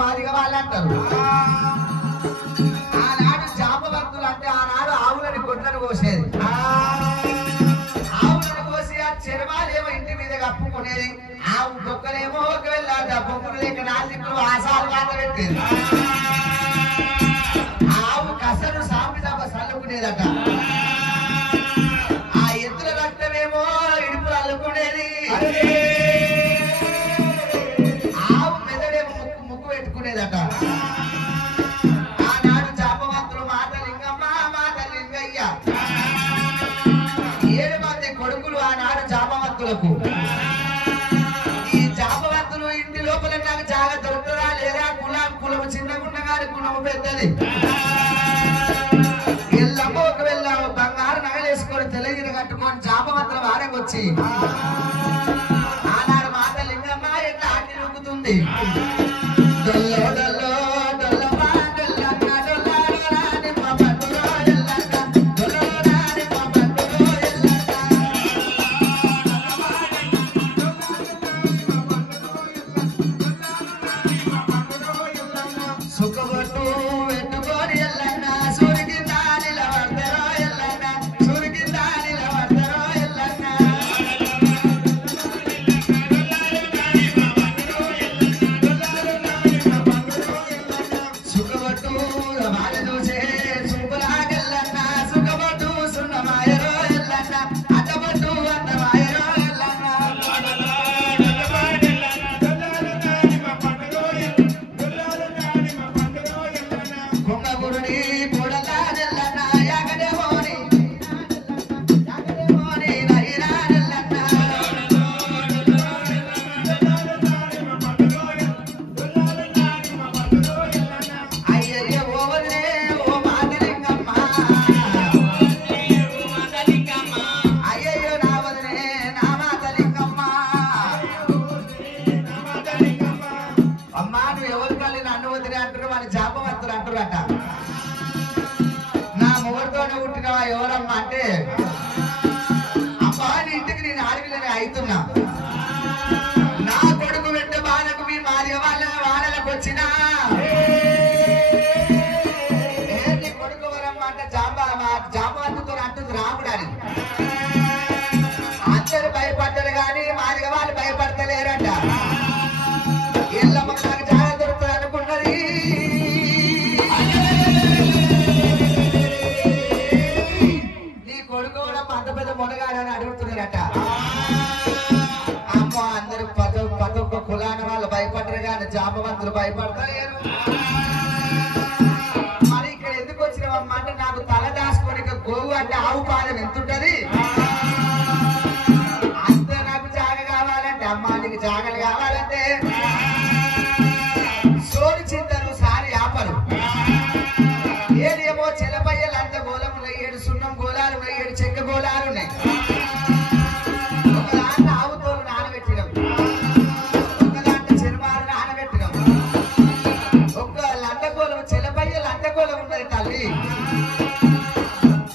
మాదిగా వాళ్ళు అంటారు. ఆనాడు జాపభక్తులు అంటే ఆనాడు ఆవులని గొడ్లను కోసేది. ఆవులను కోసి ఆ చెరవాలేమో ఇంటి మీద కప్పుకునేది. ఆవు బొక్కలేమో ఒకవేళ బొక్కలు లేక నాలుగు ఆసాలు వాత పెట్టేది. ఆవు కసరు సాంపి తప్ప చల్లుకునేదట. ఆ ఎద్దుల రక్తమేమో ఇడుపులు అల్లుకునేది. ఆవు మెదడేమో ముక్కు పెట్టుకునేదట. ఆనాడు జాపవంతులు మాత లింగమ్మ మాత లింగయ్య 7 మంది కొడుకులు ఆనాడు జాపవంతులకు. ఈ జాపవంతులు ఇంటి లోపల నాకు జాగా దొరుకుతుందా లేదా? కులం చిన్నగుండగాని కులం పెద్దది. ఎల్లమ్మ ఒకవేళ బంగారు నగలేసుకొని తెలగిన కట్టుకొని జాపవంతుల వారికి వచ్చి ఆనాడు మాత లింగమ్మ ఎట్లా ఆటి నొక్కుతుంది. నా మొగడితోనే పుట్టినవా ఎవరమ్మా అంటే, అమ్మా నీ ఇంటికి నేను ఆడవిలని అవుతున్నా. నా కొడుకు వెంట బాలకు మీ మాదిగ వాళ్ళకు వచ్చినా నీ కొడుకు ఎవరమ్మా అంటే జాంబవంతుతో అంటుంది రాముడు అని. అందరు భయపడ్డారు కానీ మాదిగ వాళ్ళు భయపడతలేరట. ఎల్లమ్మ నాకు జాగా దొరుకుతుంది అనుకున్నది. అంత పెద్ద మొనగాడని అడుగుతున్నారట. అమ్మ అందరూ పదొక్క కులాన వాళ్ళు భయపడరు కానీ జాంబవంతులు భయపడతలేరు. మరి ఇక్కడ ఎందుకు వచ్చినావమ్మా అంటే, నాకు తల దాచుకొని గోవు అంటే ఆవు పాదం ఎంతుంటది అంత నాకు జాగ కావాలంటే, అమ్మ నీకు జాగలు కావాలంటే సోని చింతలు సారి ఆపరు. ఏదేమో చెలపయ్యలు అంత గోళం ఉన్నాయి, 7 సున్నం గోళాలు ఉన్నాయి, 7 చెక్క గోళాలు ఉన్నాయి. ఒక దాంట్లో ఆవుతోలు నానబెట్టినాం, ఒక దాంట్లో చెరుమాలు నానబెట్టినాం, ఒక లందగోళం చెలపయ్య లందగోళం ఉన్నది తల్లి.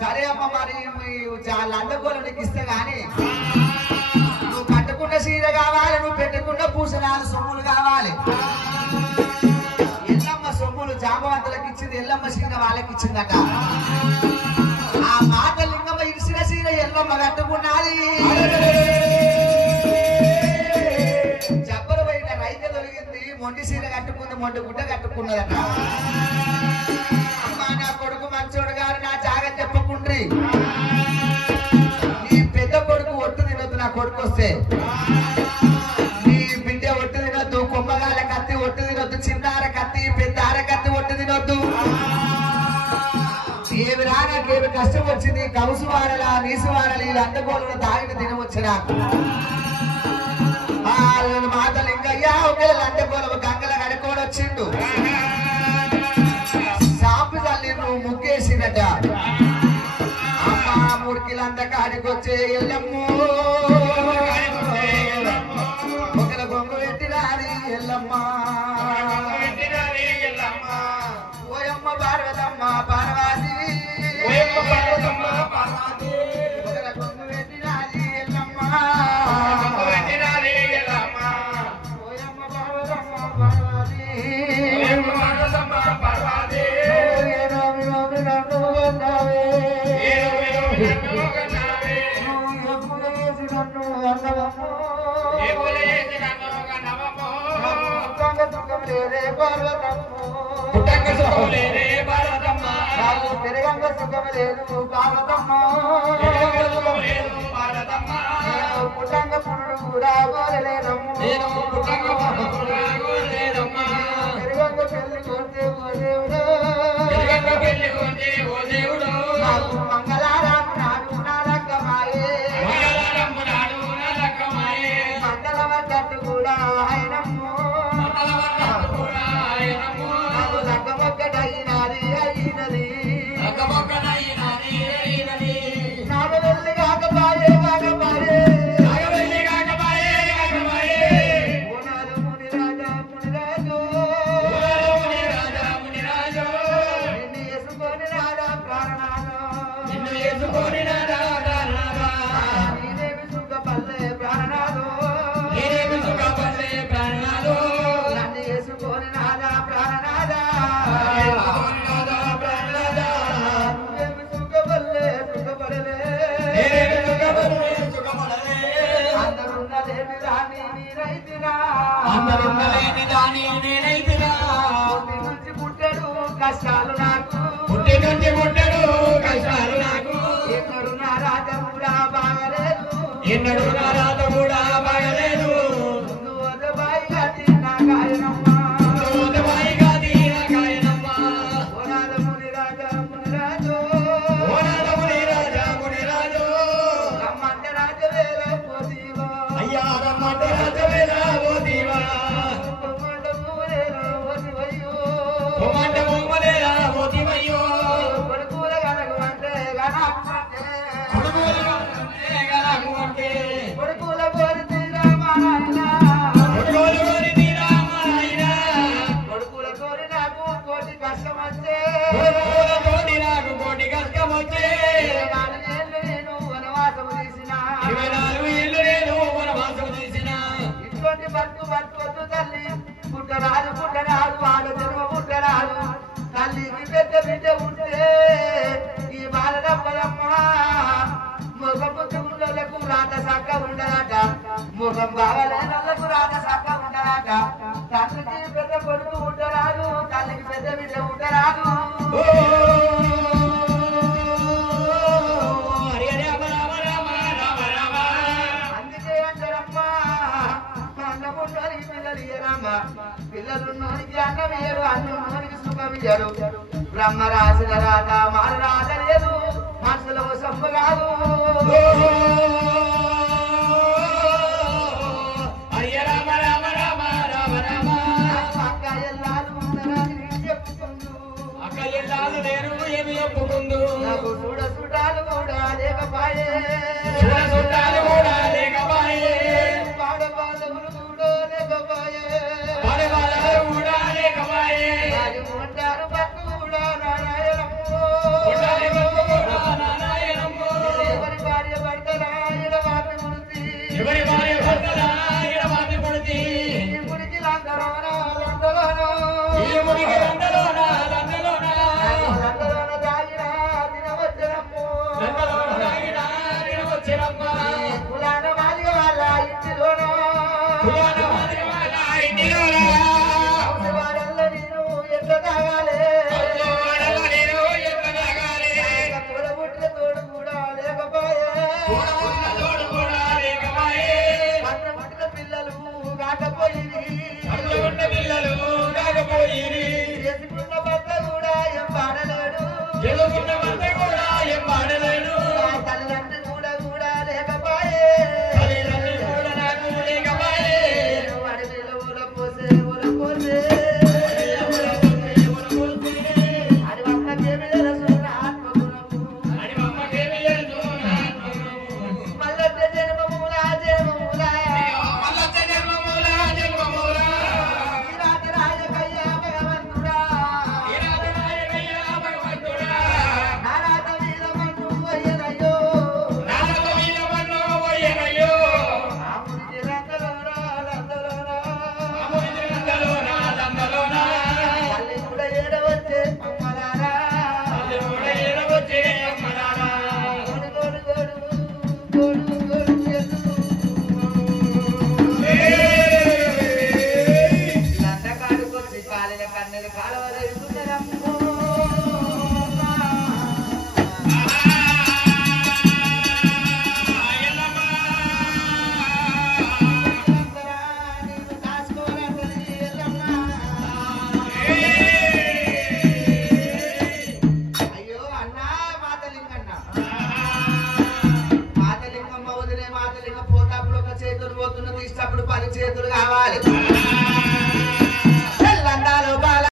సరే అమ్మ మరి లందగోళం నీకు ఇస్తే గాని నువ్వు కట్టుకున్న చీర కావాలి, నువ్వు పెట్టుకున్న పూసనాలు సొమ్ములు కావాలి. ఎల్లమ్మ సొమ్ములు జాంబవంతులకు ఇచ్చింది, ఎల్లమ్మ చీర వాళ్ళకి ఇచ్చిందట. ఆ మాట లింగమ్మ ఇరిసిన చీర ఎల్లమ్మ కట్టుకున్నది. జబ్బలు పోయిన రైతు దొరికింది, మొండి చీర కట్టుకుంది, మొండి గుడ్డ కట్టుకున్నదట. అమ్మ నా కొడుకు మంచోడు గారు నా జాగ చెప్పకుండ్రి. నీ పెద్ద కొడుకు ఒట్టు తినొద్దు, నా కొడుకు వస్తే నీ బిడ్డ ఒట్టు తినొద్దు, కొమ్మగాల కత్తి ఒట్టు తినొద్దు, చిన్నార కత్తి పెద్దార కత్తి ఒట్టు తినొద్దు. ఏమి రానాకేమి కష్టం వచ్చింది, కౌసు వాడలా నీసు వాడలి లందగోళను తాగిన దినం వచ్చినా మాత లింగయ్య ఒక లందగోళము గంగల కడుకోడు వచ్చిండు. సాంపి తల్లి నువ్వు ముగ్గేసినట. అమ్మ 3 కిలంత కాడికి వచ్చే ఎల్లమ్మ ఒకల బొంగు పెట్టినాది ఎల్లమ్మ. ఓయమ్మ పార్వతమ్మ పార్వతి ఒకల బొంగు పెట్టినాది ఎల్లమ్మ. ఓయమ్మ పార్వతమ్మ పార్వతి పార్వతమ్మ పుట్టంగ సుఖం లేదే పార్వతమ్మ నాకు పెరగంగ సుఖం లేదు పార్వతమ్మ పుట్టంగ పురుడు కూడా కోరలేదమ్మ నేను పుట్టంగ పురుడు కూడా కోరలేదమ్మ పెరగంగ పెళ్లి కొంటే ఓ దేవుడు పెరగంగ పెళ్లి కొంటే ఓ దేవుడు నాకు మంగళారాము నాడు నా లక్కమాయే మంగళారమ్మ నాడు నా లక్కమాయే మంగళవట్టట్టు కూడా ఆయనమ్మ మంగళవట్టట్టు కూడా ఆయనమ్మ నాకు లక్కమొక్కటైనది అయినది లక్కమొక్కటైనది అయినది నాకు వెళ్ళి కాకపాయే కాకపాయే నాగవెల్లి కాకపాయే కాకపాయే ఓనాడు మునిరాజా మునిరాజు మునిరాజా మునిరాజు నిన్ను వేసుకొని రాజా ప్రాణనాథ నిన్ను వేసుకొని నాదా ప్రాణనాథ నీదేవి సుఖపల్లె ప్రాణనాథ నీదేవి సుఖపల్లె ప్రాణనాథ నన్ను వేసుకొని రాజా ప్రాణనాథ వేసుకొని నాదా ప్రాణనాథ నువ్వేమి సుఖపల్లె సుఖపడలే నీదేవి సుఖపల్లె సుఖపడలే అందరున్నదేమి రాని నీరైతిరా అందరున్నలేని దాని నేనైతినా పొద్దు నుంచి పుట్టెడు కష్టాలు నాకు పుట్టి నుంచి పుట్టడు కష్టాలు నాకు ఎన్నడు నా రాజ కూడా బాగలేదు ఎన్నడూ నా రాత కూడా బాగలేదు ముందు వదబాయిగా తిన్నా గాయనమ్మ బాయిగా తీరకాయనమ్మ ఓనాద ముని రాజా మునిరాజు ఓనాద మునిరాజా మునిరాజు రమ్మంటే రాజవేల పోతీవో అయ్యా రమ్మంటే రాజవేళ ఓ దీవా కుమ్మంట పూరేలో పోతివయ్యో కుమ్మంట బొమ్మలేరా ఓ దివయ్యో కొడుకుల గనకు అంటే గనకుంటే కొడుకుల కోరితే రామాయణ కొడుకుల కోరి నాకు కోటి కష్టం వచ్చే నాలుగు ఏళ్ళు నేను వనవాసం తీసిన ఇటువంటి బతుకొద్దు తల్లి పుట్టరాదు వాడు జన్మ పుట్టరాదు తల్లికి పెద్ద బిడ్డ ఉంటే ఈ బాలరమ్మలమ్మ ముఖం గుళ్ళకు రాత సక్క ఉండదట ముఖం బాగలేనోళ్ళకు రాత సక్క ఉండదట తండ్రికి పెద్ద కొడుకు ఉండరాదు తల్లికి పెద్ద బిడ్డ ఉండరాదు అందుకే అంటారమ్మా అన్నమున్నోరికి పిల్లలు ఇయ్యరమ్మా పిల్లలున్నోరికి అన్నం ఇయ్యరు అన్నున్నోరికి సుఖం ఇయ్యరు బ్రహ్మ రాసిన రాత మారు రాత లేదు మనుషులకు సొమ్ము కాదు అక్క ఎల్లాలు ఉన్నారని నేను చెప్పుకుంటూ నాకు చూడాలు కూడా లేకపాయే పాడబాలవులు కూడా లేకపాయే అది ఉంటారు పట్టు కూడా నారాయణమ్మ ఎవరి భార్య భర్తలా ఇడవాపి ముడిచి ఈ ముడికి లందలోన దాగిన దినవచ్చనమ్మో పురాణ మాదిగ వాళ్ళ ఇంటిలోనో వాడల్లో నేను ఎంత తాగాలే తోడబుట్టిన తోడు కూడా లేకపోయే పట్ల పుట్టిన పిల్లలు కాకపోయి చేసుకున్న భర్త కూడా ఏం పాడలేడు